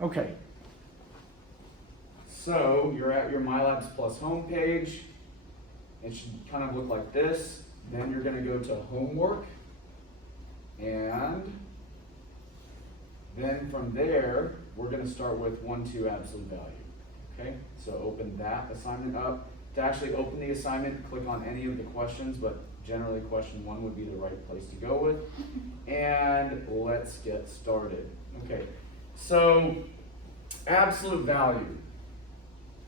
Okay. So you're at your MyLabs Plus homepage. It should kind of look like this. Then you're going to go to homework. And then from there, we're going to start with 1, 2 absolute value. Okay, so open that assignment up. To actually open the assignment, click on any of the questions, but generally question 1 would be the right place to go with. And let's get started. Okay, so absolute value.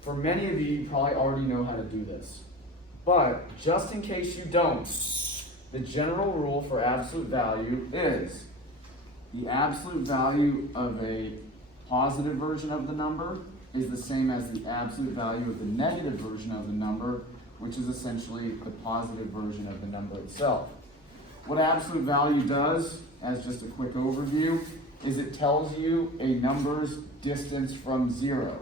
For many of you, you probably already know how to do this. But just in case you don't, the general rule for absolute value is the absolute value of a positive version of the number is the same as the absolute value of the negative version of the number, which is essentially the positive version of the number itself. What absolute value does, as just a quick overview, is it tells you a number's distance from 0.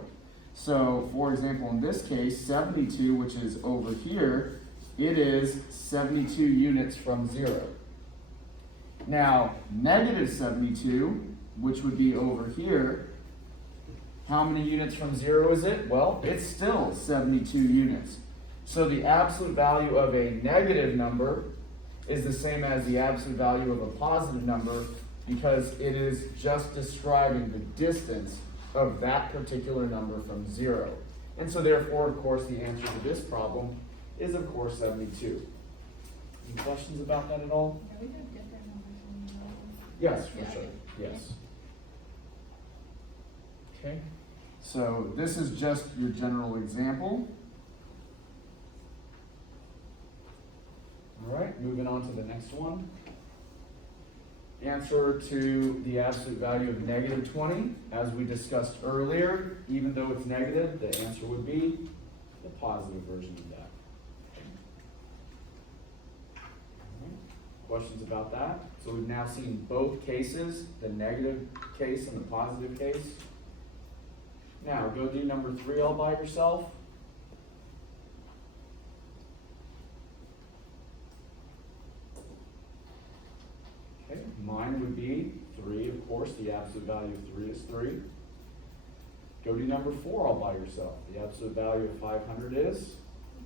So, for example, in this case, 72, which is over here, it is 72 units from 0. Now, negative 72, which would be over here, how many units from 0 is it? Well, it's still 72 units. So the absolute value of a negative number is the same as the absolute value of a positive number because it is just describing the distance of that particular number from 0. And so therefore, of course, the answer to this problem is, of course, 72. Any questions about that at all? Yeah, we have different numbers in the middle. Yes, for sure. Yes. Okay. So this is just your general example. All right, moving on to the next one. Answer to the absolute value of negative 20. As we discussed earlier, even though it's negative, the answer would be the positive version of that. All right. Questions about that? So we've now seen both cases, the negative case and the positive case. Now, go do number 3 all by yourself. Okay, mine would be 3, of course. The absolute value of 3 is 3. Go do number 4 all by yourself. The absolute value of 500 is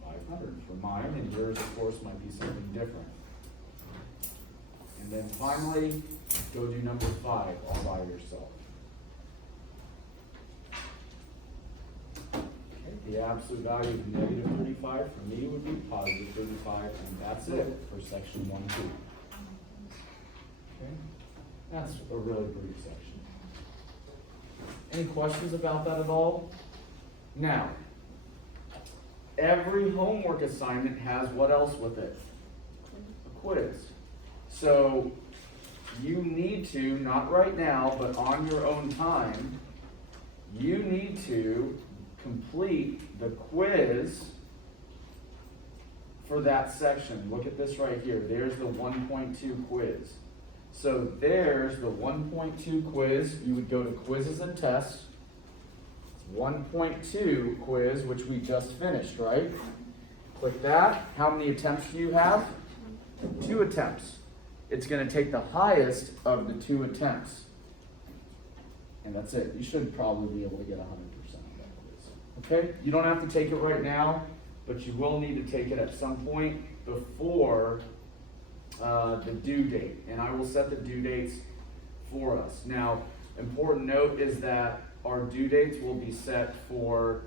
500 for mine, and yours, of course, might be something different. And then finally, go do number 5 all by yourself. The absolute value of negative 35 for me would be positive 35, and that's it for section 1, 2. Okay, that's a really brief section. Any questions about that at all? Now, every homework assignment has what else with it? A quiz. So you need to, not right now, but on your own time, you need to complete the quiz for that section. Look at this right here. There's the 1.2 quiz. So there's the 1.2 quiz. You would go to quizzes and tests. 1.2 quiz, which we just finished, right? Click that. How many attempts do you have? 2 attempts. It's going to take the highest of the 2 attempts. And that's it. You should probably be able to get 100% of that quiz. Okay? You don't have to take it right now, but you will need to take it at some point before the due date. And I will set the due dates for us. Now, important note is that our due dates will be set for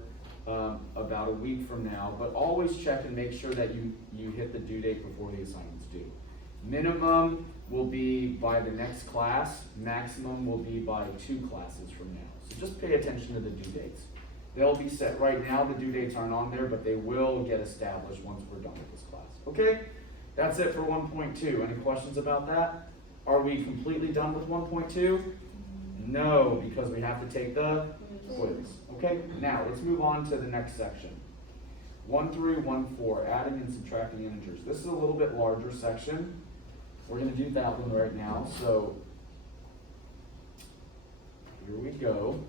about a week from now, but always check and make sure that you hit the due date before the assignment's due. Minimum will be by the next class, maximum will be by 2 classes from now. So just pay attention to the due dates. They'll be set. Right now the due dates aren't on there, but they will get established once we're done with this class. Okay? That's it for 1.2. Any questions about that? Are we completely done with 1.2? No, because we have to take the quiz. Okay? Now, let's move on to the next section. 1 through 1-4, adding and subtracting integers. This is a little bit larger section. We're going to do that one right now. So, here we go.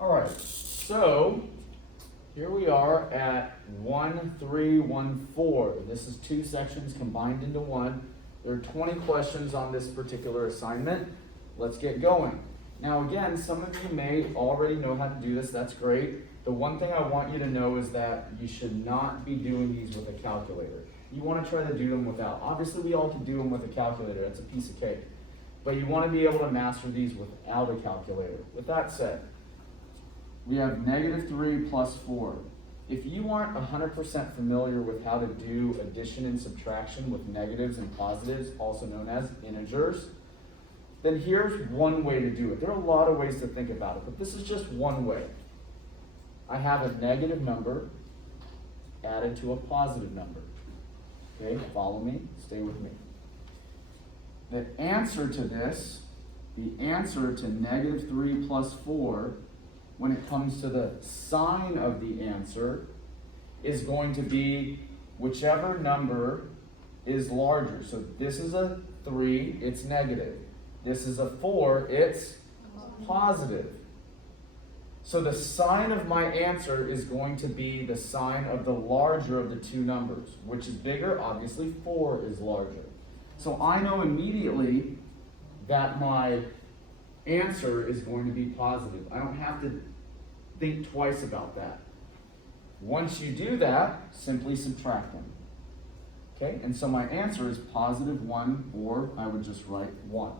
All right, so here we are at 1-3-1-4. This is two sections combined into one. There are 20 questions on this particular assignment. Let's get going. Now again, some of you may already know how to do this. That's great. The one thing I want you to know is that you should not be doing these with a calculator. You want to try to do them without. Obviously, we all can do them with a calculator. That's a piece of cake. But you want to be able to master these without a calculator. With that said, we have -3 plus 4. If you aren't 100% familiar with how to do addition and subtraction with negatives and positives, also known as integers, then here's one way to do it. There are a lot of ways to think about it, but this is just one way. I have a negative number added to a positive number. Okay, follow me, stay with me. The answer to this, the answer to -3 plus 4, when it comes to the sign of the answer, is going to be whichever number is larger. So this is a 3, it's negative. This is a 4, it's positive. So the sign of my answer is going to be the sign of the larger of the two numbers. Which is bigger? Obviously 4 is larger. So I know immediately that my answer is going to be positive. I don't have to think twice about that. Once you do that, simply subtract them. Okay, and so my answer is +1, or I would just write 1.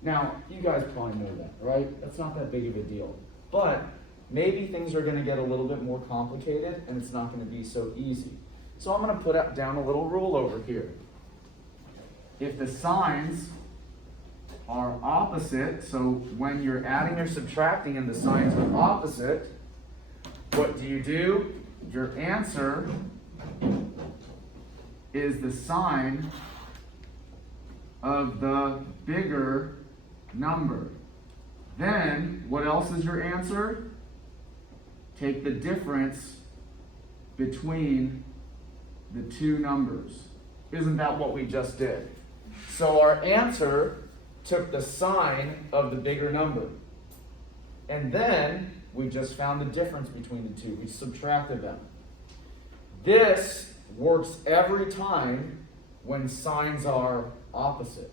Now, you guys probably know that, right? That's not that big of a deal. But maybe things are going to get a little bit more complicated, and it's not going to be so easy. So I'm going to put down a little rule over here. If the signs are opposite, so when you're adding or subtracting and the signs are opposite, what do? Your answer is the sign of the bigger number. Then, what else is your answer? Take the difference between the two numbers. Isn't that what we just did? So our answer took the sign of the bigger number. And then we just found the difference between the two. We subtracted them. This works every time when signs are opposite.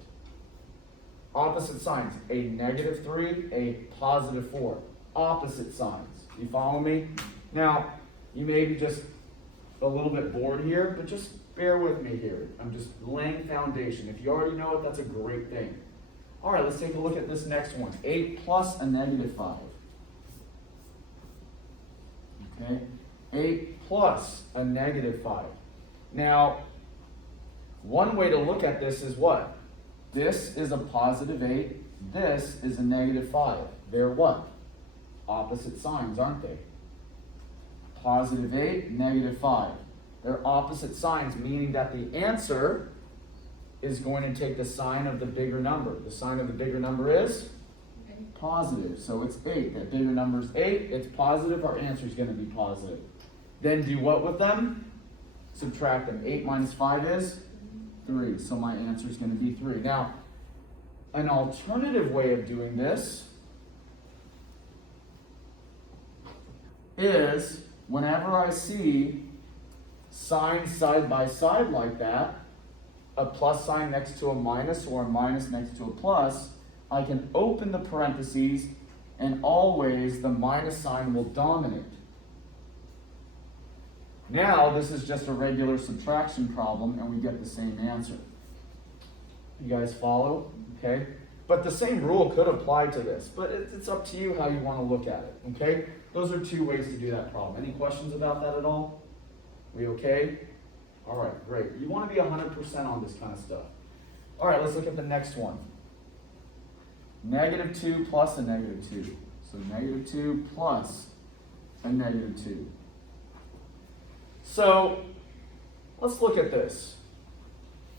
Opposite signs. A -3, a +4. Opposite signs. You follow me? Now, you may be just a little bit bored here, but just bear with me here. I'm just laying foundation. If you already know it, that's a great thing. All right, let's take a look at this next one. 8 plus a -5. Okay, 8 plus a -5. Now, one way to look at this is what? This is a +8. This is a -5. They're what? Opposite signs, aren't they? +8, -5. They're opposite signs, meaning that the answer is going to take the sign of the bigger number. The sign of the bigger number is positive. So it's 8. That bigger number is 8. It's positive. Our answer is going to be positive. Then do what with them? Subtract them. 8 minus 5 is 3. So my answer is going to be 3. Now, an alternative way of doing this is whenever I see signs side by side like that, a plus sign next to a minus or a minus next to a plus, I can open the parentheses and always the minus sign will dominate. Now this is just a regular subtraction problem and we get the same answer. You guys follow? Okay? But the same rule could apply to this, but it's up to you how you want to look at it. Okay? Those are two ways to do that problem. Any questions about that at all? We okay? All right, great. You want to be 100% on this kind of stuff. All right, let's look at the next one. -2 plus a -2. So -2 plus a -2. So let's look at this.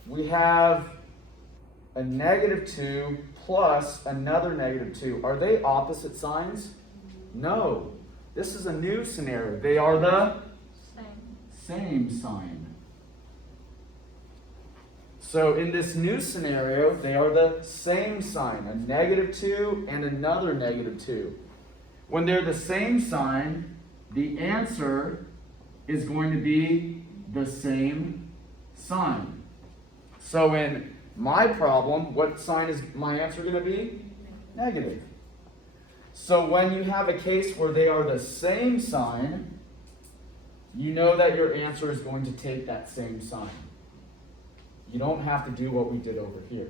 We have a -2 plus another -2. Are they opposite signs? No. This is a new scenario. They are the same sign. So in this new scenario, they are the same sign, a -2 and another -2. When they're the same sign, the answer is going to be the same sign. So in my problem, what sign is my answer going to be? Negative. So when you have a case where they are the same sign, you know that your answer is going to take that same sign. You don't have to do what we did over here.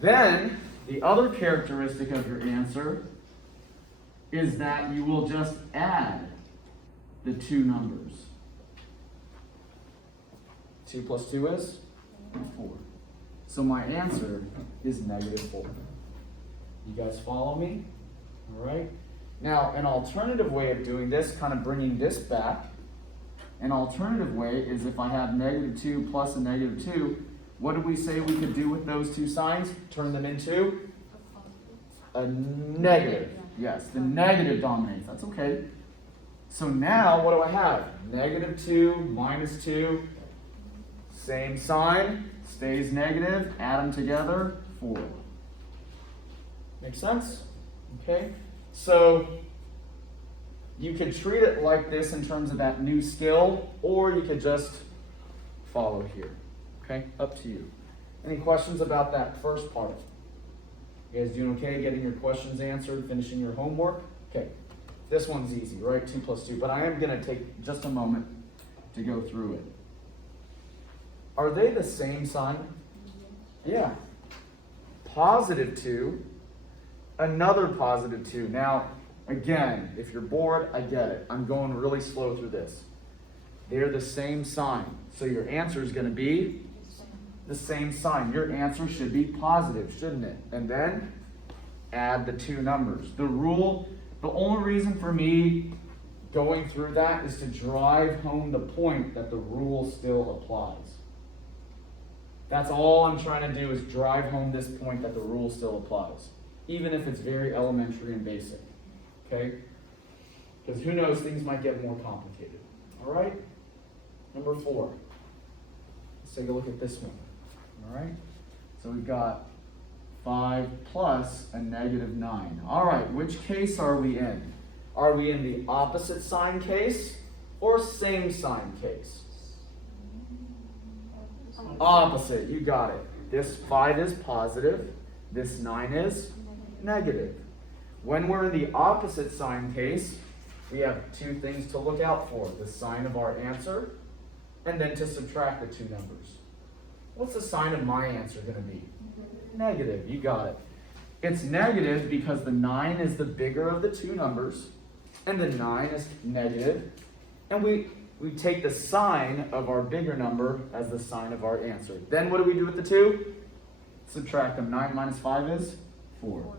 Then, the other characteristic of your answer is that you will just add the two numbers. 2 plus 2 is 4. So my answer is -4. You guys follow me? All right. Now, an alternative way of doing this, kind of bringing this back, an alternative way is if I have -2 plus a -2, what did we say we could do with those two signs? Turn them into a negative. Yes, the negative dominates. That's okay. So now, what do I have? -2 minus 2, same sign, stays negative, add them together, 4. Make sense? Okay? So, you could treat it like this in terms of that new skill, or you could just follow here. Okay? Up to you. Any questions about that first part? You guys doing okay getting your questions answered, finishing your homework? Okay. This one's easy, right? 2 plus 2. But I am going to take just a moment to go through it. Are they the same sign? Yeah. +2, another +2. Now, again, if you're bored, I get it. I'm going really slow through this. They're the same sign. So your answer is going to be the same sign. Your answer should be positive, shouldn't it? And then add the two numbers. The only reason for me going through that is to drive home the point that the rule still applies. That's all I'm trying to do is drive home this point that the rule still applies, even if it's very elementary and basic. Okay? Because who knows, things might get more complicated. All right? Number 4. Let's take a look at this one. All right? So we've got 5 plus a -9. All right, which case are we in? Are we in the opposite sign case or same sign case? Opposite, you got it. This 5 is positive, this 9 is negative. When we're in the opposite sign case, we have two things to look out for: the sign of our answer, and then to subtract the two numbers. What's the sign of my answer going to be? Negative, you got it. It's negative because the 9 is the bigger of the two numbers, and the 9 is negative, and we take the sign of our bigger number as the sign of our answer. Then what do we do with the two? Subtract them. 9 minus 5 is 4.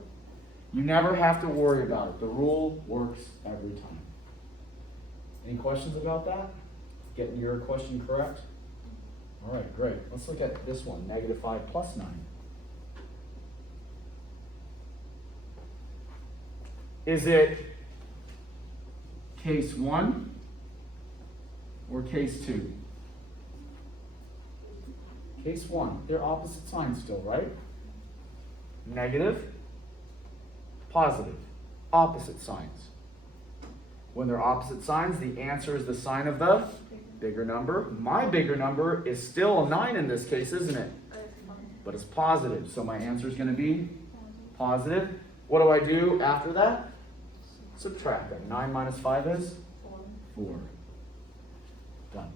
You never have to worry about it. The rule works every time. Any questions about that? Getting your question correct? All right, great. Let's look at this one, -5 plus 9. Is it case 1 or case 2? Case 1. They're opposite signs still, right? Negative, positive, opposite signs. When they're opposite signs, the answer is the sign of the bigger number. My bigger number is still a 9 in this case, isn't it? But it's positive, so my answer is going to be positive. What do I do after that? Subtract them. 9 minus 5 is 4. Done.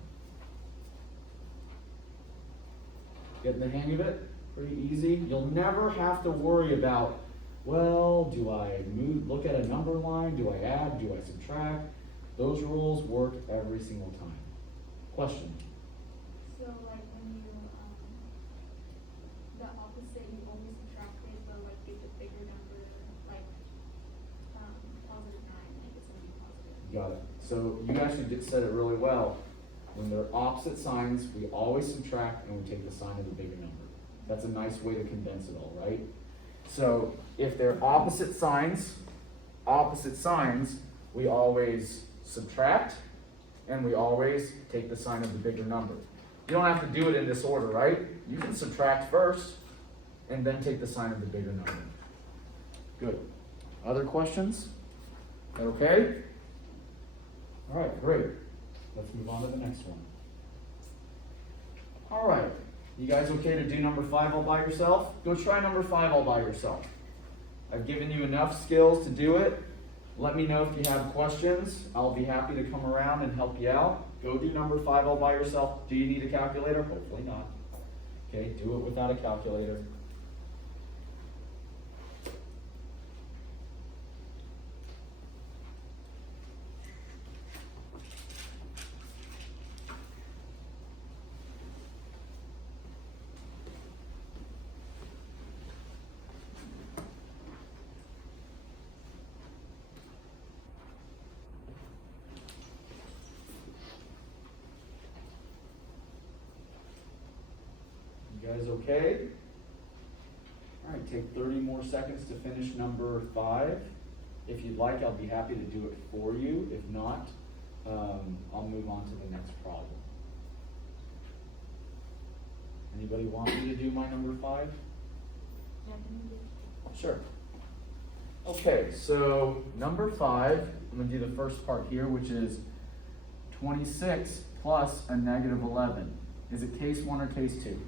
Getting the hang of it? Pretty easy. You'll never have to worry about, well, do I look at a number line? Do I add? Do I subtract? Those rules work every single time. Question? So like when you, the opposite, you always subtract it, but like give the bigger number, like +9, like it's going to be positive. Got it. So you actually said it really well. When they're opposite signs, we always subtract and we take the sign of the bigger number. That's a nice way to condense it all, right? So if they're opposite signs, we always subtract and we always take the sign of the bigger number. You don't have to do it in this order, right? You can subtract first and then take the sign of the bigger number. Good. Other questions? That okay? All right, great. Let's move on to the next one. All right, you guys okay to do number 5 all by yourself? Go try number 5 all by yourself. I've given you enough skills to do it. Let me know if you have questions. I'll be happy to come around and help you out. Go do number 5 all by yourself. Do you need a calculator? Hopefully not. Okay, do it without a calculator. You guys okay? All right, take 30 more seconds to finish number 5. If you'd like, I'll be happy to do it for you. If not, I'll move on to the next problem. Anybody want me to do my number 5? Yeah, can you do? Sure. Okay, so number 5, I'm going to do the first part here, which is 26 plus a negative 11. Is it case 1 or case 2?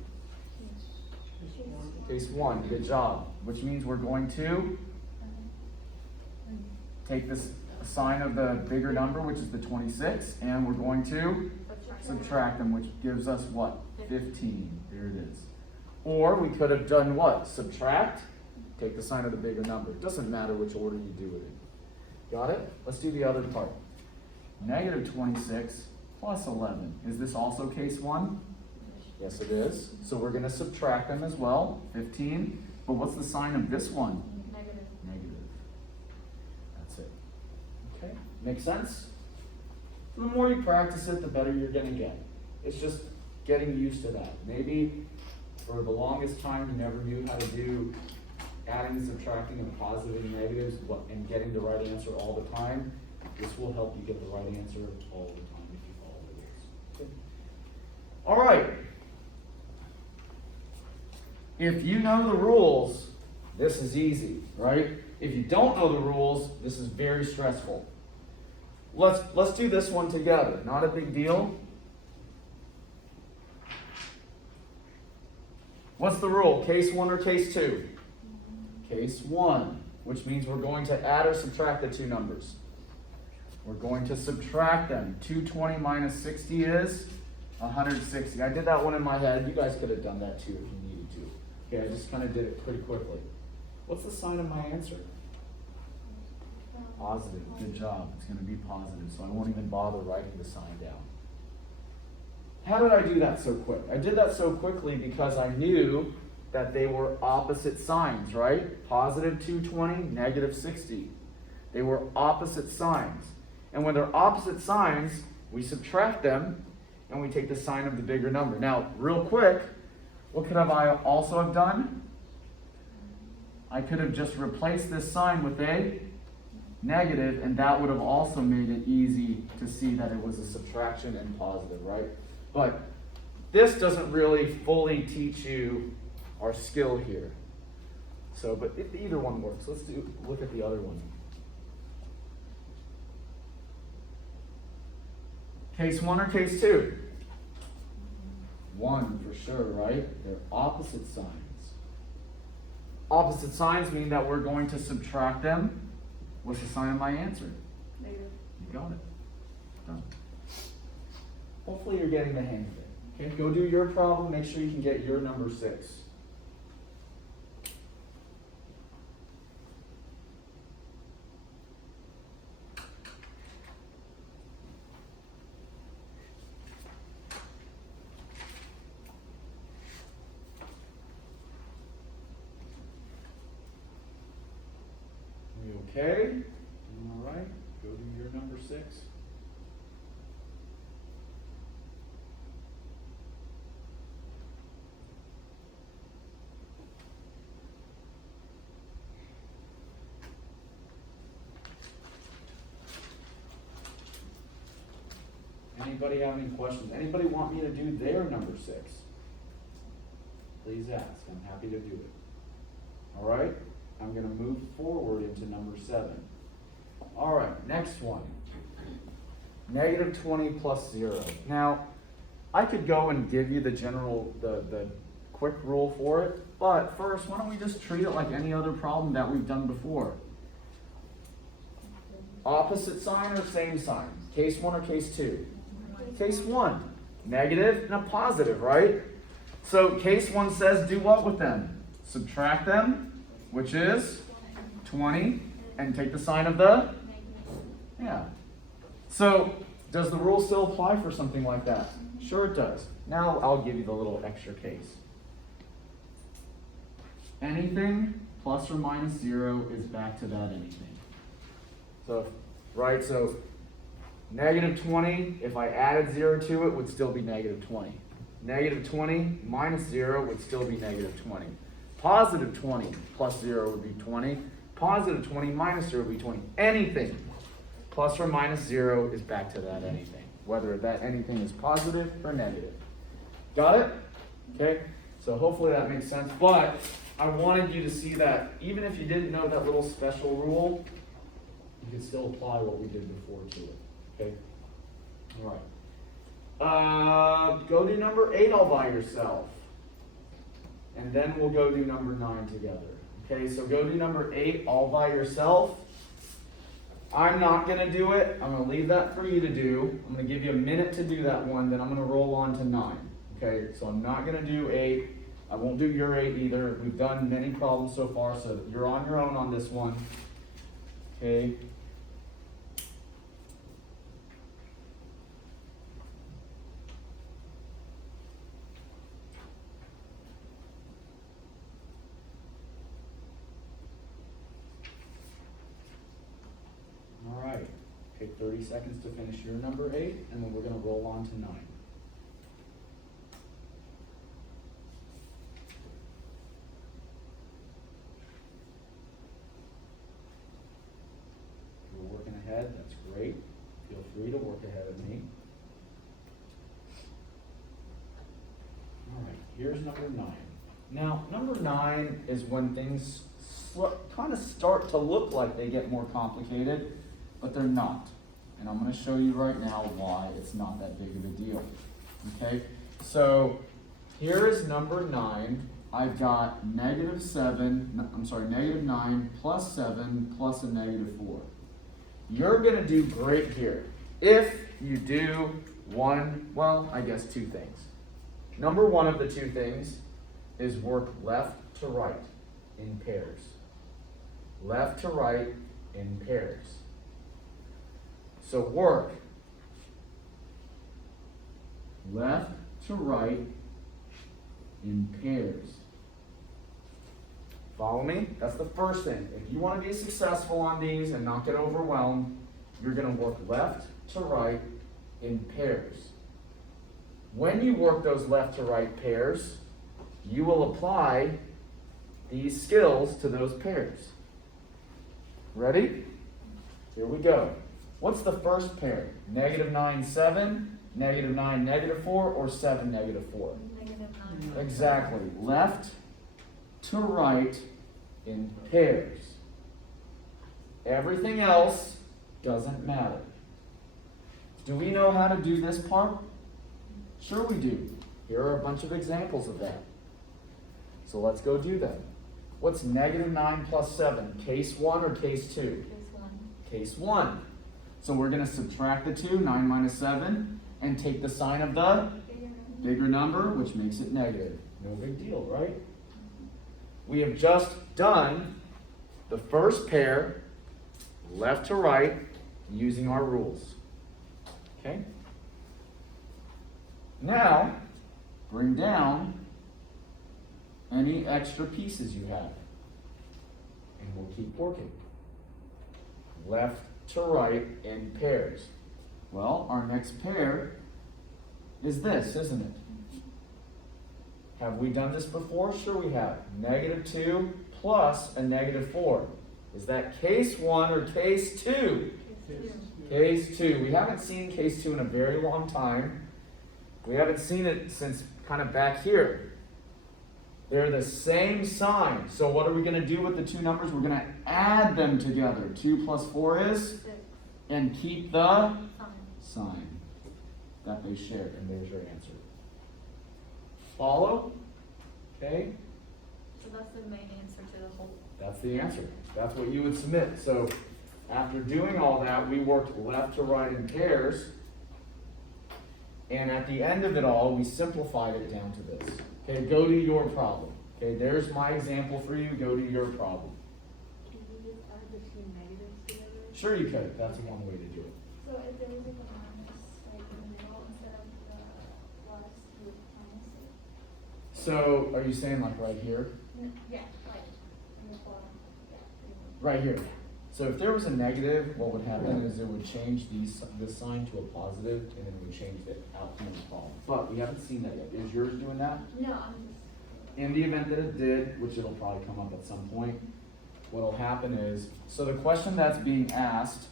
Case 1, good job. Which means we're going to take this sign of the bigger number, which is the 26, and we're going to subtract them, which gives us what? 15. There it is. Or we could have done what? Subtract, take the sign of the bigger number. It doesn't matter which order you do it in. Got it? Let's do the other part. Negative 26 plus 11. Is this also case 1? Yes, it is. So we're going to subtract them as well, 15. But what's the sign of this one? Negative. Negative. That's it. Okay, make sense? The more you practice it, the better you're going to get. It's just getting used to that. Maybe for the longest time you never knew how to do adding, subtracting, and positive and negatives and getting the right answer all the time. This will help you get the right answer all the time if you follow the rules. Okay. All right. If you know the rules, this is easy, right? If you don't know the rules, this is very stressful. Let's do this one together. Not a big deal. What's the rule? Case 1 or case 2? Case 1, which means we're going to add or subtract the two numbers. We're going to subtract them. 220 minus 60 is 160. I did that one in my head. You guys could have done that too if you needed to. Okay, I just kind of did it pretty quickly. What's the sign of my answer? Positive. Good job. It's going to be positive, so I won't even bother writing the sign down. How did I do that so quick? I did that so quickly because I knew that they were opposite signs, right? Positive 220, negative 60. They were opposite signs. And when they're opposite signs, we subtract them and we take the sign of the bigger number. Now, real quick, what could I also have done? I could have just replaced this sign with a negative, and that would have also made it easy to see that it was a subtraction and positive, right? But this doesn't really fully teach you our skill here. So, but either one works. Let's look at the other one. Case 1 or case 2? 1 for sure, right? They're opposite signs. Opposite signs mean that we're going to subtract them. What's the sign of my answer? Negative. You got it. Done. Hopefully you're getting the hang of it. Okay, go do your problem. Make sure you can get your number 6. You okay? All right. Go do your number 6. Anybody have any questions? Anybody want me to do their number 6? Please ask. I'm happy to do it. All right? I'm going to move forward into number 7. All right, next one. Negative 20 plus 0. Now, I could go and give you the quick rule for it, but first, why don't we just treat it like any other problem that we've done before? Opposite sign or same sign? Case 1 or case 2? Case 1. Negative and a positive, right? So case 1 says do what with them? Subtract them, which is 20, and take the sign of the? Yeah. So does the rule still apply for something like that? Sure it does. Now I'll give you the little extra case. Anything plus or minus 0 is back to that anything. So, right, so negative 20, if I added 0 to it, would still be negative 20. Negative 20 minus 0 would still be negative 20. Positive 20 plus 0 would be 20. Positive 20 minus 0 would be 20. Anything plus or minus 0 is back to that anything, whether that anything is positive or negative. Got it? Okay, so hopefully that makes sense, but I wanted you to see that even if you didn't know that little special rule, you can still apply what we did before to it. Okay? All right. Go do number 8 all by yourself. And then we'll go do number 9 together. Okay, so go do number 8 all by yourself. I'm not going to do it. I'm going to leave that for you to do. I'm going to give you a minute to do that one, then I'm going to roll on to 9. Okay, so I'm not going to do 8. I won't do your 8 either. We've done many problems so far, so you're on your own on this one. Okay. All right. Take 30 seconds to finish your number 8, and then we're going to roll on to 9. Working ahead, that's great. Feel free to work ahead of me. All right, here's number 9. Now, number 9 is when things kind of start to look like they get more complicated, but they're not. And I'm going to show you right now why it's not that big of a deal. Okay, so here is number 9. I've got negative 9 plus 7 plus a negative 4. You're going to do great here if you do two things. Number 1 of the 2 things is work left to right in pairs. Left to right in pairs. So work left to right in pairs. Follow me? That's the first thing. If you want to be successful on these and not get overwhelmed, you're going to work left to right in pairs. When you work those left to right pairs, you will apply these skills to those pairs. Ready? Here we go. What's the first pair? Negative 9, 7, negative 9, negative 4, or 7, negative 4? Negative 9. Exactly. Left to right in pairs. Everything else doesn't matter. Do we know how to do this part? Sure we do. Here are a bunch of examples of that. So let's go do them. What's negative 9 plus 7? Case 1 or case 2? Case 1. Case 1. So we're going to subtract the 2, 9 minus 7, and take the sign of the bigger number, which makes it negative. No big deal, right? We have just done the first pair, left to right, using our rules. Okay? Now, bring down any extra pieces you have. And we'll keep working. Left to right in pairs. Well, our next pair is this, isn't it? Have we done this before? Sure we have. Negative 2 plus a negative 4. Is that case 1 or case 2? Case 2. We haven't seen case 2 in a very long time. We haven't seen it since kind of back here. They're the same sign. So what are we going to do with the two numbers? We're going to add them together. 2 plus 4 is? 6. And keep the Fine. sign that they share. And there's your answer. Follow? Okay? So that's the main answer to the whole. That's the answer. That's what you would submit. So after doing all that, we worked left to right in pairs. And at the end of it all, we simplified it down to this. Okay, go to your problem. Okay, there's my example for you. Go to your problem. Can you just add the two negatives together? Sure you could. That's one way to do it. So if there was like a minus like in the middle instead of the plus, you would minus it? So are you saying like right here? Yeah, like in the bottom. Yeah. pretty much. Right here. So if there was a negative, what would happen is it would change this sign to a positive, and then we change the outcome of the problem. But we haven't seen that yet. Is yours doing that? No, I'm just. In the event that it did, which it'll probably come up at some point, what'll happen is, so the question that's being asked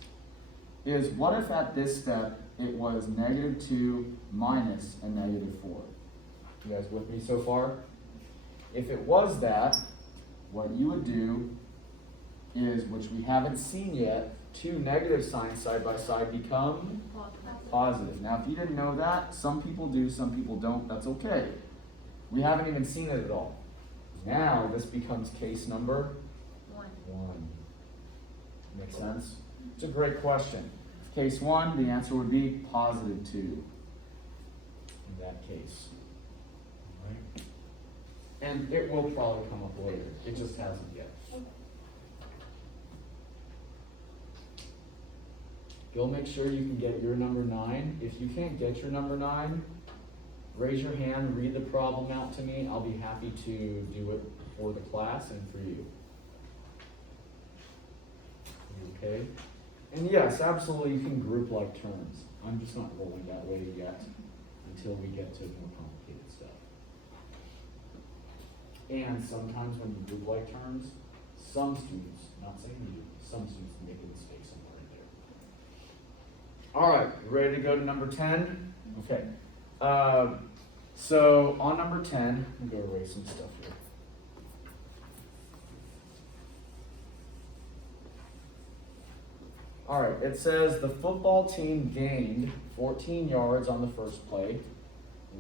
is, what if at this step it was -2 minus a -4? You guys with me so far? If it was that, what you would do is, which we haven't seen yet, two negative signs side by side become positive. Now, if you didn't know that, some people do, some people don't, that's okay. We haven't even seen it at all. Now, this becomes case number 1. Make sense? It's a great question. Case 1, the answer would be +2 in that case. All right? And it will probably come up later. It just hasn't yet. You'll make sure you can get your number 9. If you can't get your number 9, raise your hand, read the problem out to me. I'll be happy to do it for the class and for you. Okay? And yes, absolutely, you can group like terms. I'm just not rolling that way yet until we get to more complicated stuff. And sometimes when you group like terms, some students, not saying you, some students make a mistake somewhere in there. All right, ready to go to number 10? Okay. So on number 10, I'm going to erase some stuff here. All right, it says the football team gained 14 yards on the first play,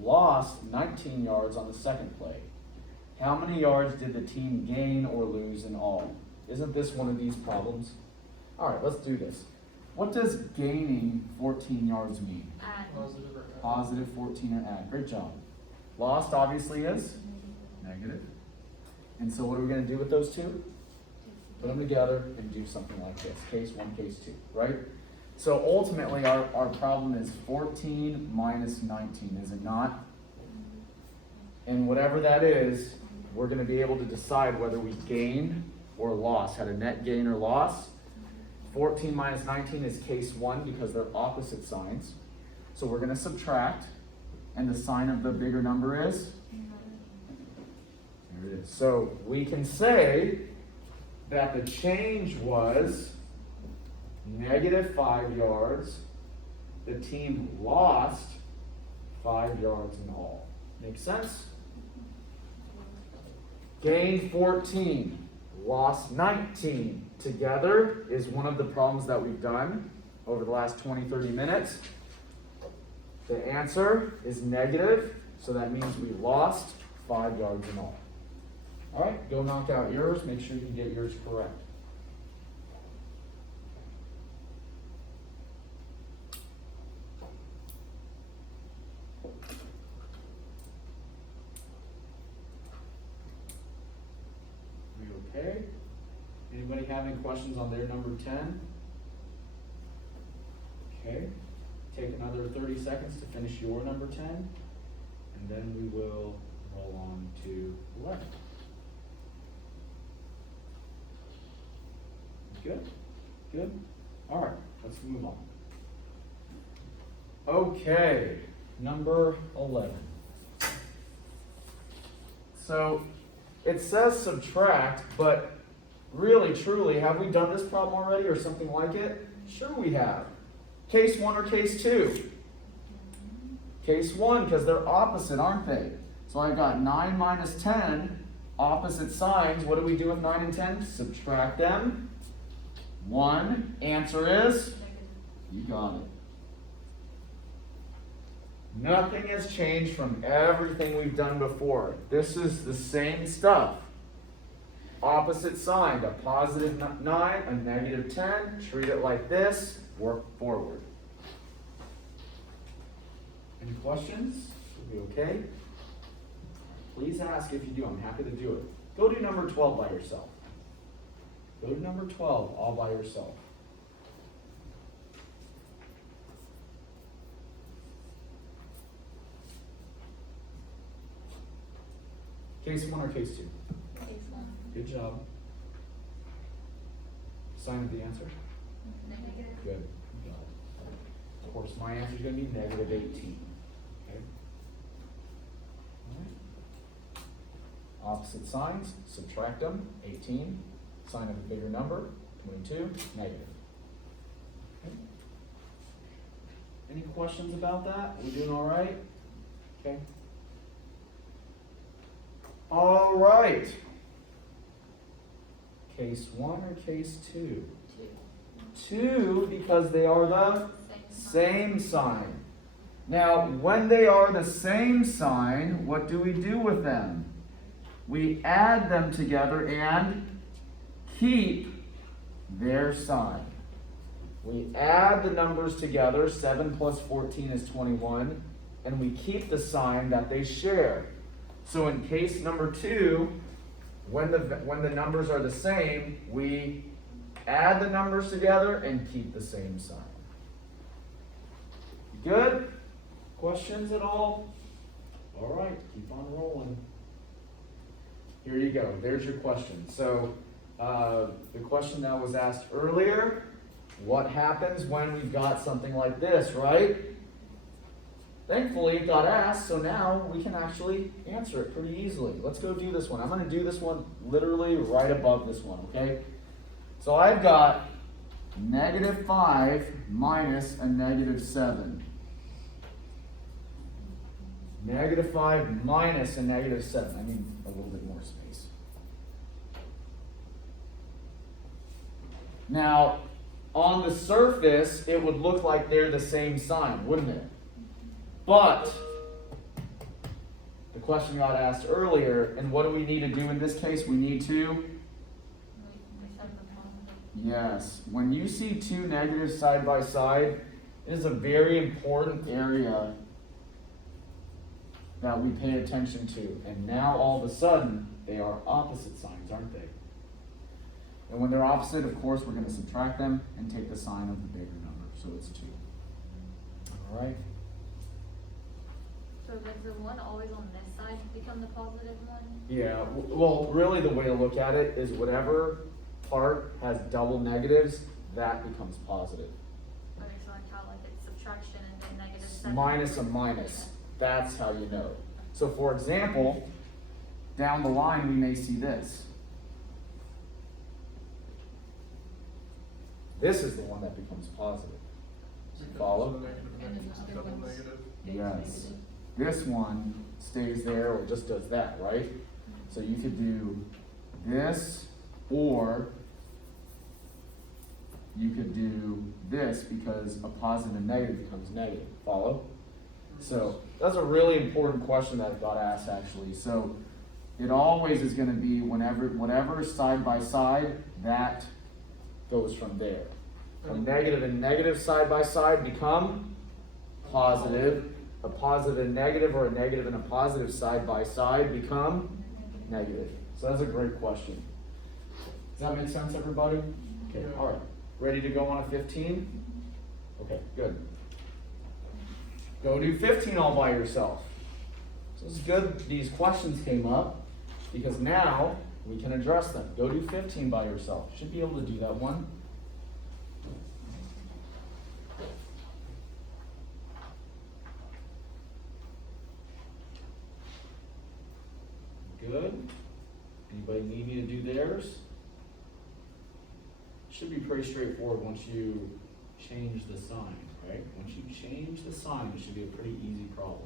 lost 19 yards on the second play. How many yards did the team gain or lose in all? Isn't this one of these problems? All right, let's do this. What does gaining 14 yards mean? Positive 14 or add. Great job. Lost obviously is negative. And so what are we going to do with those two? Put them together and do something like this. Case 1, case 2, right? So ultimately our problem is 14 minus 19, is it not? And whatever that is, we're going to be able to decide whether we gained or lost, had a net gain or loss. 14 minus 19 is case 1 because they're opposite signs. So we're going to subtract, and the sign of the bigger number is? There it is. So we can say that the change was -5 yards. The team lost 5 yards in all. Make sense? Gained 14, lost 19. Together is one of the problems that we've done over the last 20-30 minutes. The answer is negative, so that means we lost 5 yards in all. All right, go knock out yours. Make sure you get yours correct. We okay? Anybody have any questions on their number 10? Okay. Take another 30 seconds to finish your number 10, and then we will roll on to 11. Good? Good? All right, let's move on. Okay, number 11. So it says subtract, but really, truly, have we done this problem already or something like it? Sure we have. Case 1 or case 2? Case 1, because they're opposite, aren't they? So I've got 9 minus 10 Opposite signs, what do we do with 9 and 10? Subtract them. 1. Answer is? You got it. Nothing has changed from everything we've done before. This is the same stuff. Opposite sign, a positive 9, a negative 10. Treat it like this. Work forward. Any questions? Should be okay. Please ask if you do. I'm happy to do it. Go to number 12 by yourself. Go to number 12 all by yourself. Case 1 or case 2? Case 1. Good job. Sign of the answer? Negative. Good. You got it. Of course, my answer is going to be negative 18. Okay? All right. Opposite signs, subtract them. 18. Sign of a bigger number, 22. Negative. Okay. Any questions about that? We doing all right? Okay. All right. Case 1 or case 2? 2, because they are the same sign. Now, when they are the same sign, what do we do with them? We add them together and keep their sign. We add the numbers together, 7 plus 14 is 21, and we keep the sign that they share. So in case number 2, when the numbers are the same, we add the numbers together and keep the same sign. Good? Questions at all? All right, keep on rolling. Here you go. There's your question. So the question that was asked earlier, what happens when we've got something like this, right? Thankfully, it got asked, so now we can actually answer it pretty easily. Let's go do this one. I'm going to do this one literally right above this one, okay? So I've got negative 5 minus a negative 7. Negative 5 minus a negative 7. I need a little bit more space. Now, on the surface, it would look like they're the same sign, wouldn't it? But the question got asked earlier, and what do we need to do in this case? We need to? Yes. When you see 2 negatives side by side, it is a very important area that we pay attention to. And now all of a sudden, they are opposite signs, aren't they? And when they're opposite, of course, we're going to subtract them and take the sign of the bigger number. So it's 2. All right? So does the one always on this side become the positive one? Yeah, well, really the way to look at it is whatever part has double negatives, that becomes positive. Okay, so like how like it's subtraction and then negative 7. Minus a minus. That's how you know. So for example, down the line we may see this. This is the one that becomes positive. Follow? Yes. This one stays there or just does that, right? So you could do this, or you could do this because a positive and negative becomes negative. Follow? So that's a really important question that got asked actually. So it always is going to be whatever is side by side, that goes from there. A negative and negative side by side become positive. A positive and negative, or a negative and a positive side by side become negative. So that's a great question. Does that make sense, everybody? Okay, all right. Ready to go on a 15? Okay, good. Go do 15 all by yourself. So it's good these questions came up, because now we can address them. Go do 15 by yourself. Should be able to do that one. Good. Anybody need me to do theirs? Should be pretty straightforward once you change the sign, right? Once you change the sign, it should be a pretty easy problem.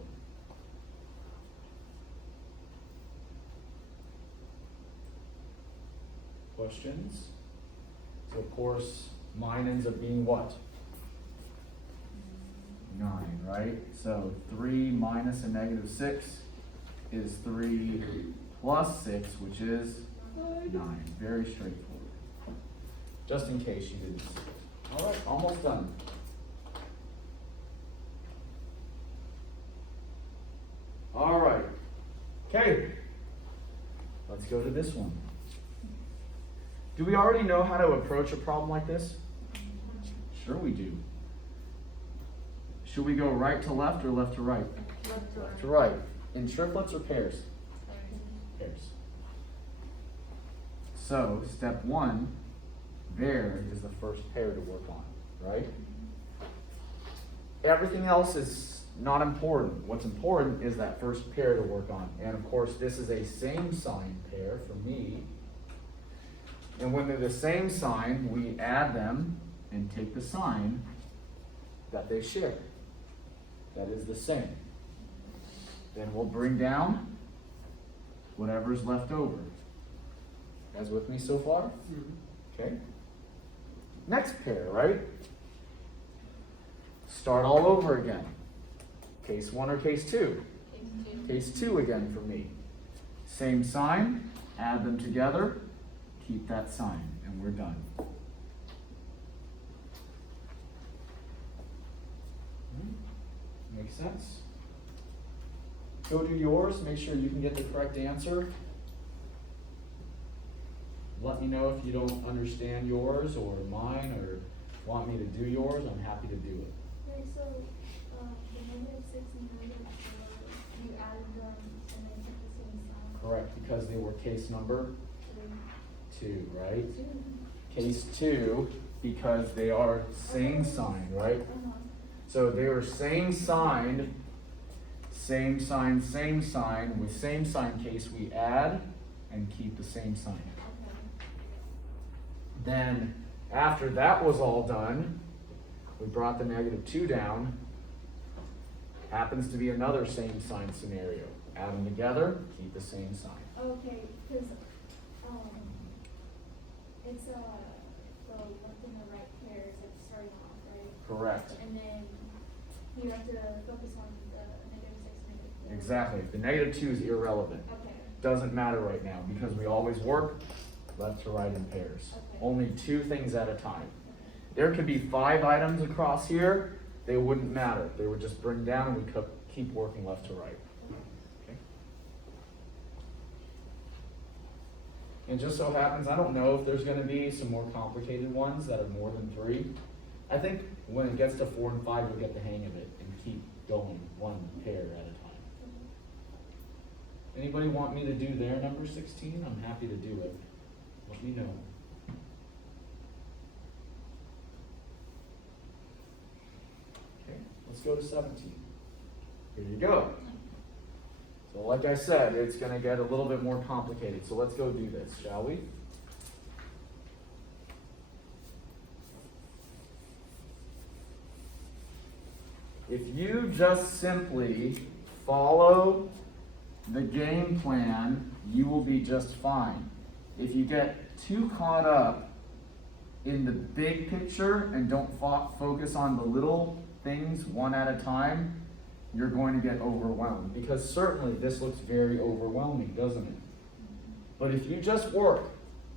questions? So of course, mine ends up being what? 9, right? So 3 minus a negative 6 is 3 plus 6, which is 9. Very straightforward. Just in case you didn't see it. All right, almost done. All right. Okay. Let's go to this one. Do we already know how to approach a problem like this? Sure we do. Should we go right to left or left to right? Left To right. In triplets or pairs? Pairs. So, step 1, there is the first pair to work on, right? Everything else is not important. What's important is that first pair to work on. And of course, this is a same sign pair for me. And when they're the same sign, we add them and take the sign that they share. That is the same. Then we'll bring down whatever's left over. You guys with me so far? Okay. Next pair, right? Start all over again. Case 1 or case 2? Case 2 again for me. Same sign, add them together, keep that sign, and we're done. Make sense? Go do yours, make sure you can get the correct answer. Let me know if you don't understand yours or mine or want me to do yours. I'm happy to do it. Okay, so, the negative 6 and negative 4, you added them and then took the same sign. Correct, because they were case number 2, right? 2. Case 2, because they are same sign, right? So they are same sign, same sign, same sign. With same sign case, we add and keep the same sign. Okay. Then, after that was all done, we brought the negative 2 down. Happens to be another same sign scenario. Add them together, keep the same sign. Okay, because, it's, the left and the right pairs, it's starting off, right? Correct. And then you have to focus on the negative 6, negative 4. Exactly. The negative 2 is irrelevant. Okay. Doesn't matter right now because we always work left to right in pairs. Okay. Only 2 things at a time. There could be 5 items across here. They wouldn't matter. They would just bring down and we could keep working left to right. Okay. And just so happens, I don't know if there's going to be some more complicated ones that are more than 3. I think when it gets to 4 and 5, you'll get the hang of it and keep going one pair at a time. Anybody want me to do their number 16? I'm happy to do it. Let me know. Okay, let's go to 17. Here you go. So like I said, it's going to get a little bit more complicated. So let's go do this, shall we? If you just simply follow the game plan, you will be just fine. If you get too caught up in the big picture and don't focus on the little things one at a time, you're going to get overwhelmed. Because certainly this looks very overwhelming, doesn't it? But if you just work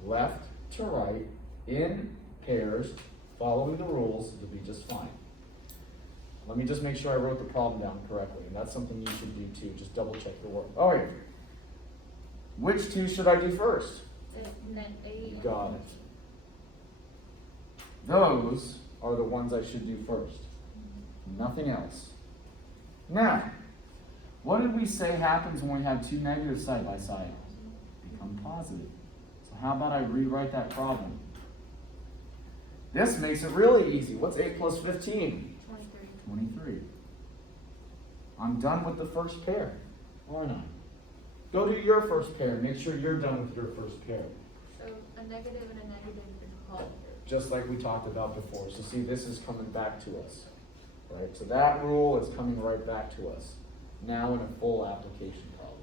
left to right in pairs, following the rules, you'll be just fine. Let me just make sure I wrote the problem down correctly, and that's something you should do too. Just double check your work. Oh, yeah. Which 2 should I do first? You got it. Those are the ones I should do first. Nothing else. Now, what did we say happens when we have 2 negatives side by side? Become positive. So how about I rewrite that problem? This makes it really easy. What's 8 plus 15? 23. I'm done with the first pair, aren't I? Go do your first pair. Make sure you're done with your first pair. So a negative and a negative is positive. Just like we talked about before. So see, this is coming back to us. Right? So that rule is coming right back to us. Now in a full application problem.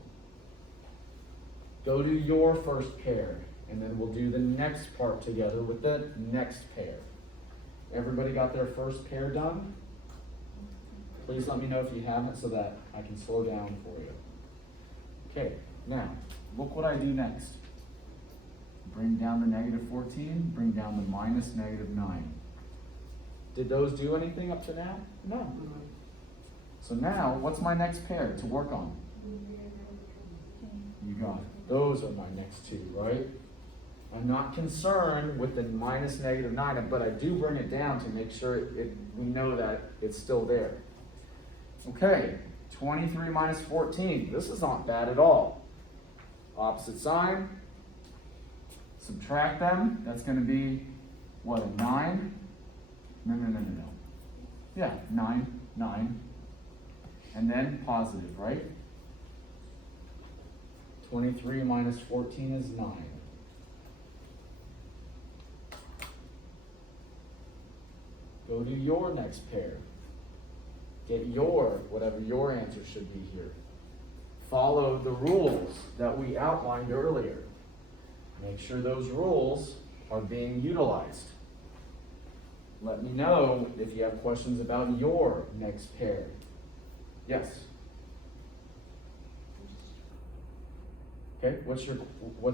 Go do your first pair. And then we'll do the next part together with the next pair. Everybody got their first pair done? Please let me know if you haven't so that I can slow down for you. Okay, now, look what I do next. Bring down the negative 14, bring down the minus negative 9. Did those do anything up to now? No. So now, what's my next pair to work on? You got it. Those are my next two, right? I'm not concerned with the minus negative 9, but I do bring it down to make sure we know that it's still there. Okay, 23 minus 14. This is not bad at all. Opposite sign. Subtract them. That's going to be, what, a 9? No. Yeah, 9. And then positive, right? 23 minus 14 is 9. Go to your next pair. Get whatever your answer should be here. Follow the rules that we outlined earlier. Make sure those rules are being utilized. Let me know if you have questions about your next pair. Yes? Okay, what's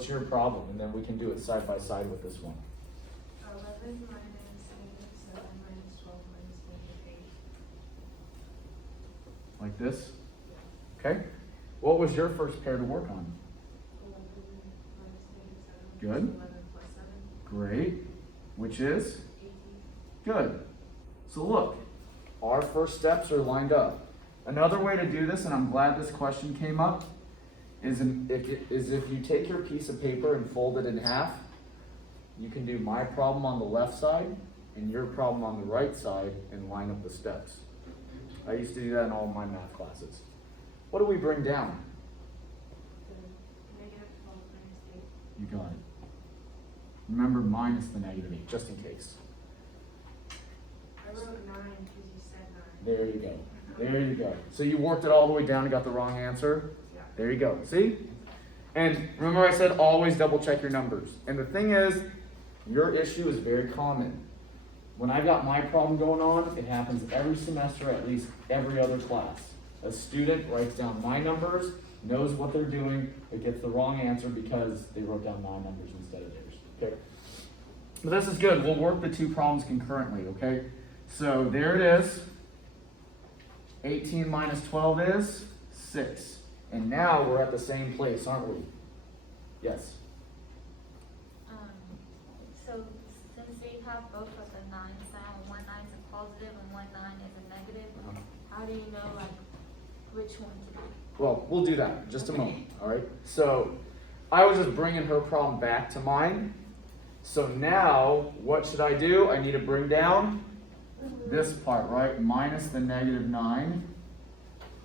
your problem? And then we can do it side by side with this one. 11 minus -7 minus 12 minus -8. Like this? Okay. What was your first pair to work on? 11 minus -7. Good. 11 plus 7. Great. Which is? 18. Good. So look, our first steps are lined up. Another way to do this, and I'm glad this question came up, is if you take your piece of paper and fold it in half, you can do my problem on the left side and your problem on the right side and line up the steps. I used to do that in all my math classes. What do we bring down? Negative 12 minus 8. You got it. Remember, minus the negative 8, just in case. I wrote 9 because you said 9. There you go. There you go. So you worked it all the way down and got the wrong answer? Yeah. There you go. See? And remember I said always double check your numbers. And the thing is, your issue is very common. When I've got my problem going on, it happens every semester, at least every other class. A student writes down my numbers, knows what they're doing, but gets the wrong answer because they wrote down my numbers instead of theirs. Okay? But this is good. We'll work the two problems concurrently, okay? So there it is. 18 minus 12 is 6. And now we're at the same place, aren't we? Yes. So since they have both of the 9 sign, one 9 is a positive and one 9 is a negative, how do you know like which one to do? Well, we'll do that in just a moment, all right? So I was just bringing her problem back to mine. So now, what should I do? I need to bring down this part, right? Minus the negative 9,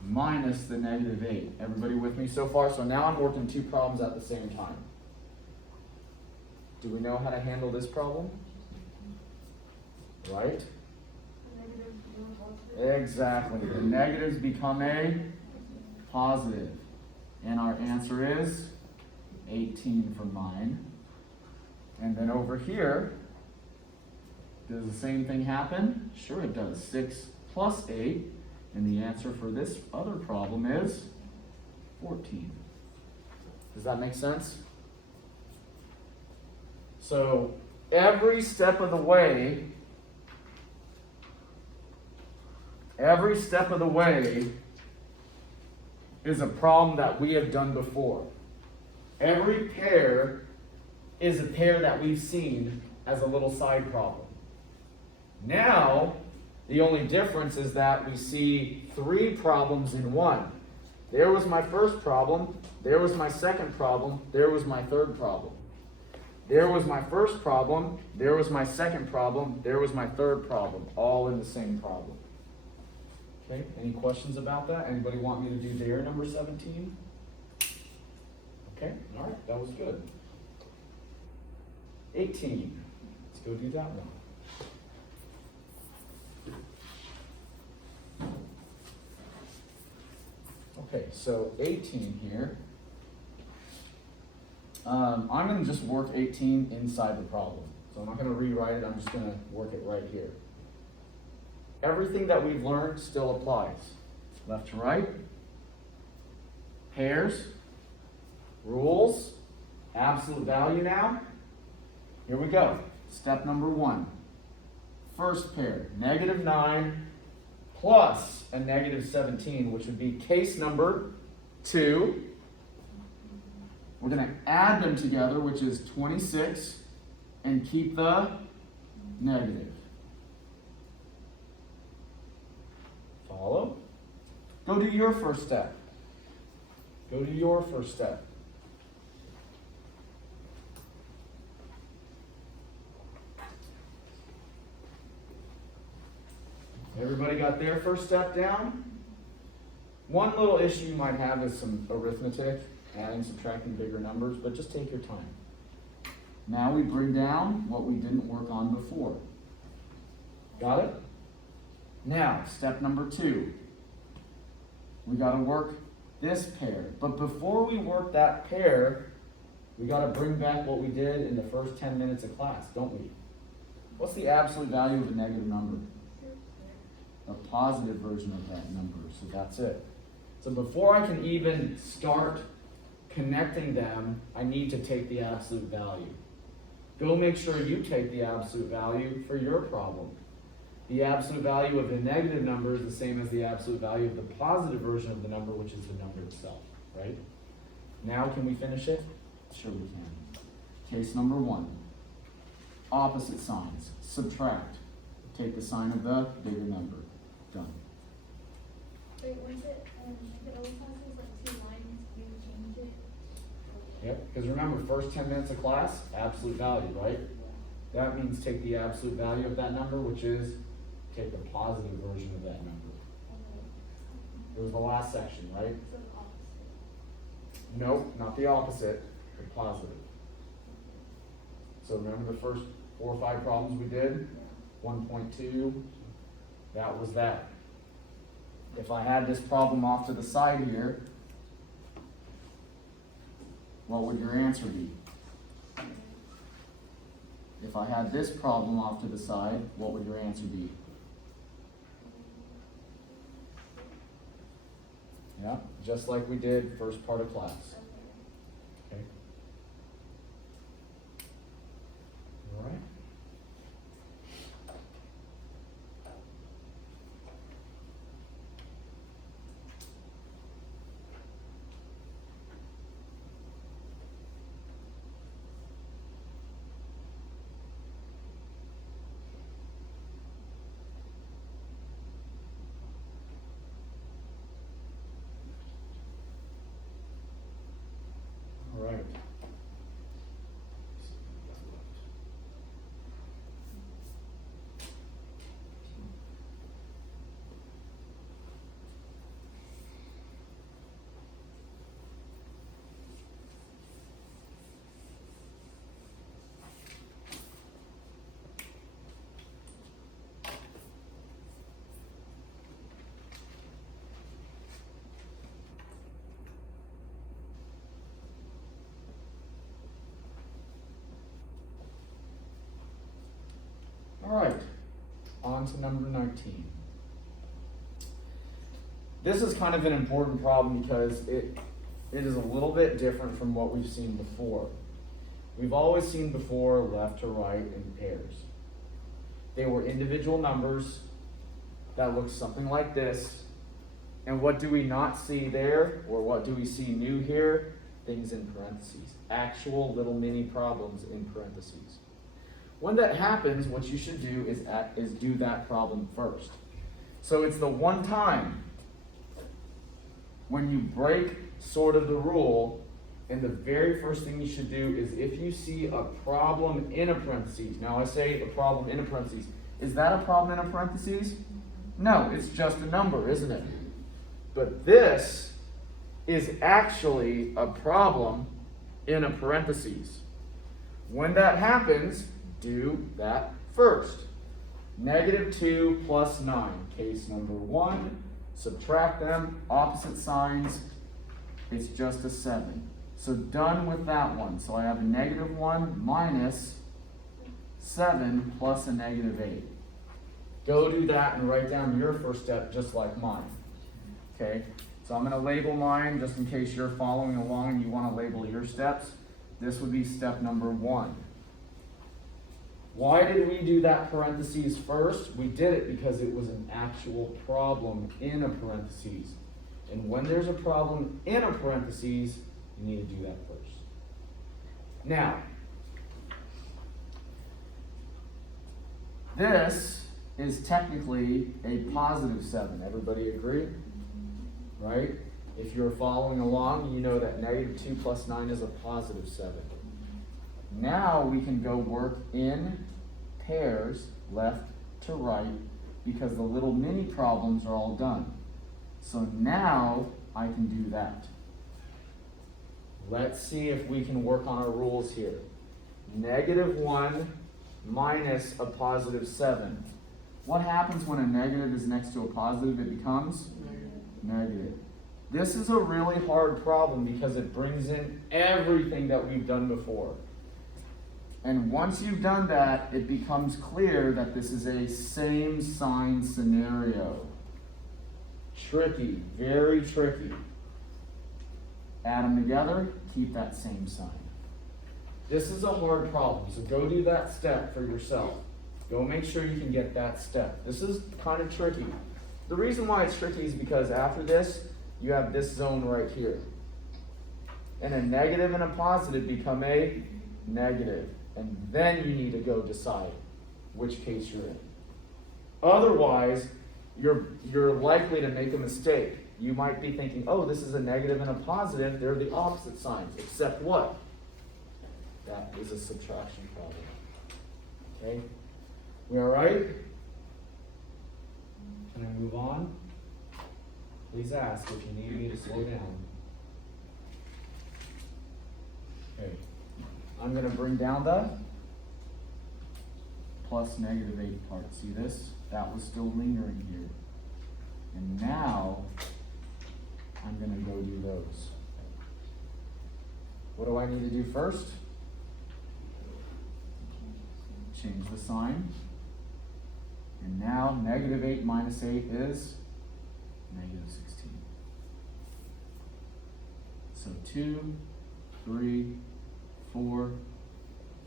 minus the negative 8. Everybody with me so far? So now I'm working two problems at the same time. Do we know how to handle this problem? Right? Exactly. The negatives become a positive. And our answer is 18 for mine. And then over here, does the same thing happen? Sure it does. 6 plus 8. And the answer for this other problem is 14. Does that make sense? So every step of the way is a problem that we have done before. Every pair is a pair that we've seen as a little side problem. Now, the only difference is that we see 3 problems in one. There was my first problem, there was my second problem, there was my third problem. There was my first problem, there was my second problem, there was my third problem, all in the same problem. Okay, any questions about that? Anybody want me to do their number 17? Okay, all right, that was good. 18, let's go do that one. Okay, so 18 here. I'm gonna just work 18 inside the problem. So I'm not gonna rewrite it, I'm just gonna work it right here. Everything that we've learned still applies. Left to right, pairs, rules, absolute value now. Here we go. Step number 1. First pair, -9 plus a -17, which would be case number 2. We're going to add them together, which is 26, and keep the negative. Follow? Go do your first step. Go do your first step. Everybody got their first step down? One little issue you might have is some arithmetic, adding, subtracting bigger numbers, but just take your time. Now we bring down what we didn't work on before. Got it? Now, step number 2. We got to work this pair. But before we work that pair, we got to bring back what we did in the first 10 minutes of class, don't we? What's the absolute value of a negative number? A positive version of that number, so that's it. So before I can even start connecting them, I need to take the absolute value. Go make sure you take the absolute value for your problem. The absolute value of the negative number is the same as the absolute value of the positive version of the number, which is the number itself, right? Now can we finish it? Sure we can. Case number 1. Opposite signs. Subtract. Take the sign of the bigger number. Done. Wait, was it, it always has like 2 lines, you change it? Yep, because remember, first 10 minutes of class, absolute value, right? That means take the absolute value of that number, which is take the positive version of that number. It was the last section, right? So the opposite. Nope, not the opposite, the positive. So remember the first 4 or 5 problems we did? 1.2, that was that. If I had this problem off to the side here, what would your answer be? If I had this problem off to the side, what would your answer be? Yeah, just like we did first part of class. Okay. All right. All right. All right, on to number 19. This is kind of an important problem because it is a little bit different from what we've seen before. We've always seen before left to right in pairs. They were individual numbers that looked something like this. And what do we not see there, or what do we see new here? Things in parentheses. Actual little mini problems in parentheses. When that happens, what you should do is do that problem first. So it's the one time when you break sort of the rule, and the very first thing you should do is if you see a problem in a parentheses. Now I say a problem in a parentheses. Is that a problem in a parentheses? No, it's just a number, isn't it? But this is actually a problem in a parentheses. When that happens, do that first. -2 plus 9, case number 1. Subtract them, opposite signs. It's just a 7. So done with that one. So I have a -1 minus 7 plus a -8. Go do that and write down your first step just like mine. Okay? So I'm going to label mine just in case you're following along and you want to label your steps. This would be step number 1. Why did we do that parentheses first? We did it because it was an actual problem in a parentheses. And when there's a problem in a parentheses, you need to do that first. Now, this is technically a positive 7. Everybody agree? Right? If you're following along, you know that -2 plus 9 is a positive 7. Now we can go work in pairs, left to right, because the little mini problems are all done. So now I can do that. Let's see if we can work on our rules here. -1 minus a positive 7. What happens when a negative is next to a positive? It becomes negative. This is a really hard problem because it brings in everything that we've done before. And once you've done that, it becomes clear that this is a same sign scenario. Tricky, very tricky. Add them together, keep that same sign. This is a hard problem, so go do that step for yourself. Go make sure you can get that step. This is kind of tricky. The reason why it's tricky is because after this, you have this zone right here. And a negative and a positive become a negative. And then you need to go decide which case you're in. Otherwise, you're likely to make a mistake. You might be thinking, oh, this is a negative and a positive. They're the opposite signs. Except what? That is a subtraction problem. Okay? We all right? Can I move on? Please ask if you need me to slow down. Okay. I'm going to bring down the plus -8 part. See this? That was still lingering here. And now, I'm going to go do those. What do I need to do first? Change the sign. And now, -8 minus 8 is -16. So 2, 3, 4,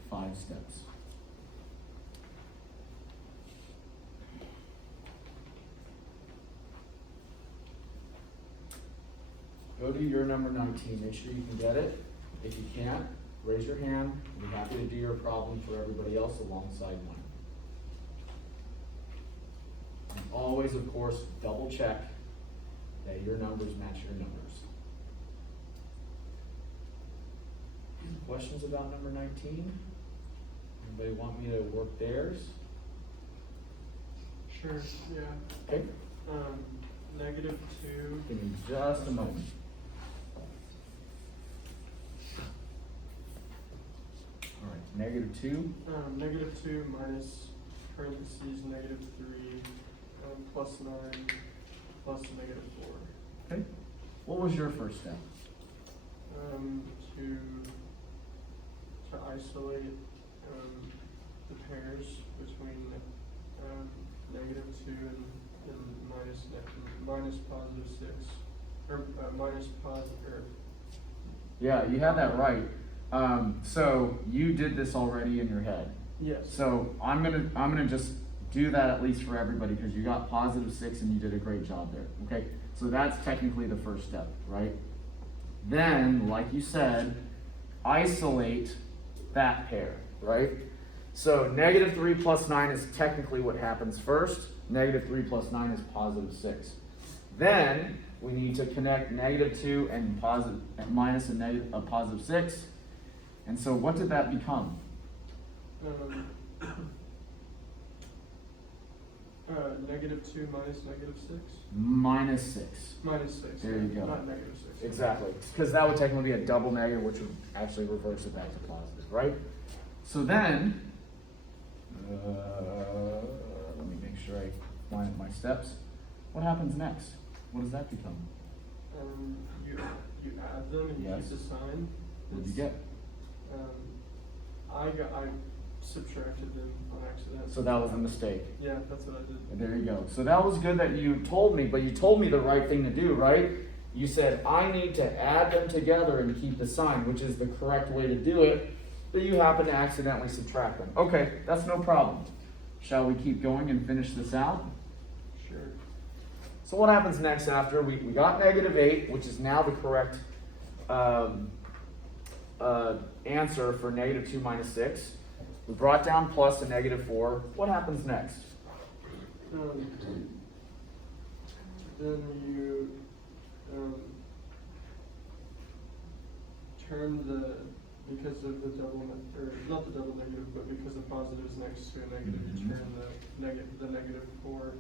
5 steps. Go to your number 19. Make sure you can get it. If you can't, raise your hand. I'll be happy to do your problem for everybody else alongside mine. And always, of course, double check that your numbers match your numbers. Questions about number 19? Anybody want me to work theirs? Sure, yeah. Okay, -2. give me just a moment. All right, -2. -2 minus parentheses -3 plus 9 plus -4. Okay, what was your first step? To isolate the pairs between -2 and minus positive 6 or minus positive. Yeah, you have that right. So you did this already in your head. Yes. So I'm gonna just do that at least for everybody because you got +6 and you did a great job there. Okay, so that's technically the first step, right? Then, like you said, isolate that pair, right? So -3 plus 9 is technically what happens first. -3 plus 9 is +6. Then we need to connect -2 and minus a +6. And so what did that become? -2 minus -6. -6. Minus 6. There you go. Not -6. Exactly, because that would technically be a double negative, which would actually reverse it back to positive, right? So then, let me make sure I line up my steps. What happens next? What does that become? You add them and Yes. keep the sign. What'd you get? I subtracted them on accident. So that was a mistake. Yeah, that's what I did. There you go. So that was good that you told me, but you told me the right thing to do, right? You said, I need to add them together and keep the sign, which is the correct way to do it, but you happen to accidentally subtract them. Okay, that's no problem. Shall we keep going and finish this out? Sure. So what happens next after? We got -8, which is now the correct answer for -2 minus 6. We brought down plus a -4. What happens next? Then you turn because of the double, or not the double negative, but because the positive is next to a negative, you turn the -4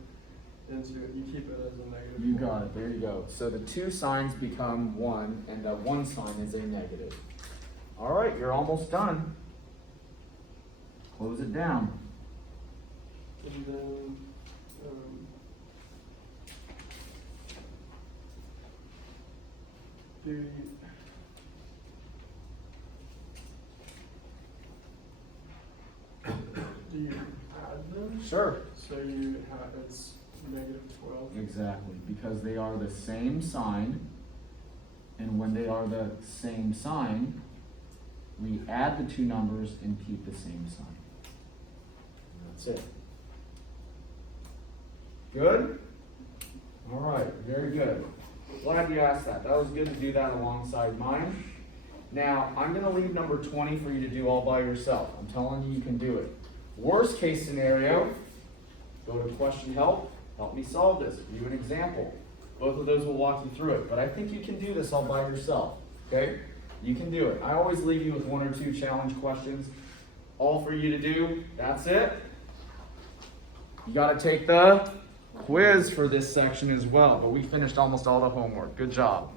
into, you keep it as a -4. You got it, there you go. So the two signs become one, and that one sign is a negative. All right, you're almost done. Close it down. And then, do you add them? Sure. So you have, it's -12. Exactly, because they are the same sign, and when they are the same sign, we add the two numbers and keep the same sign. That's it. Good? All right, very good. Glad you asked that. That was good to do that alongside mine. Now, I'm going to leave number 20 for you to do all by yourself. I'm telling you, you can do it. Worst case scenario, go to question help me solve this, view an example. Both of those will walk you through it, but I think you can do this all by yourself, okay? You can do it. I always leave you with 1 or 2 challenge questions, all for you to do. That's it. You got to take the quiz for this section as well, but we finished almost all the homework. Good job.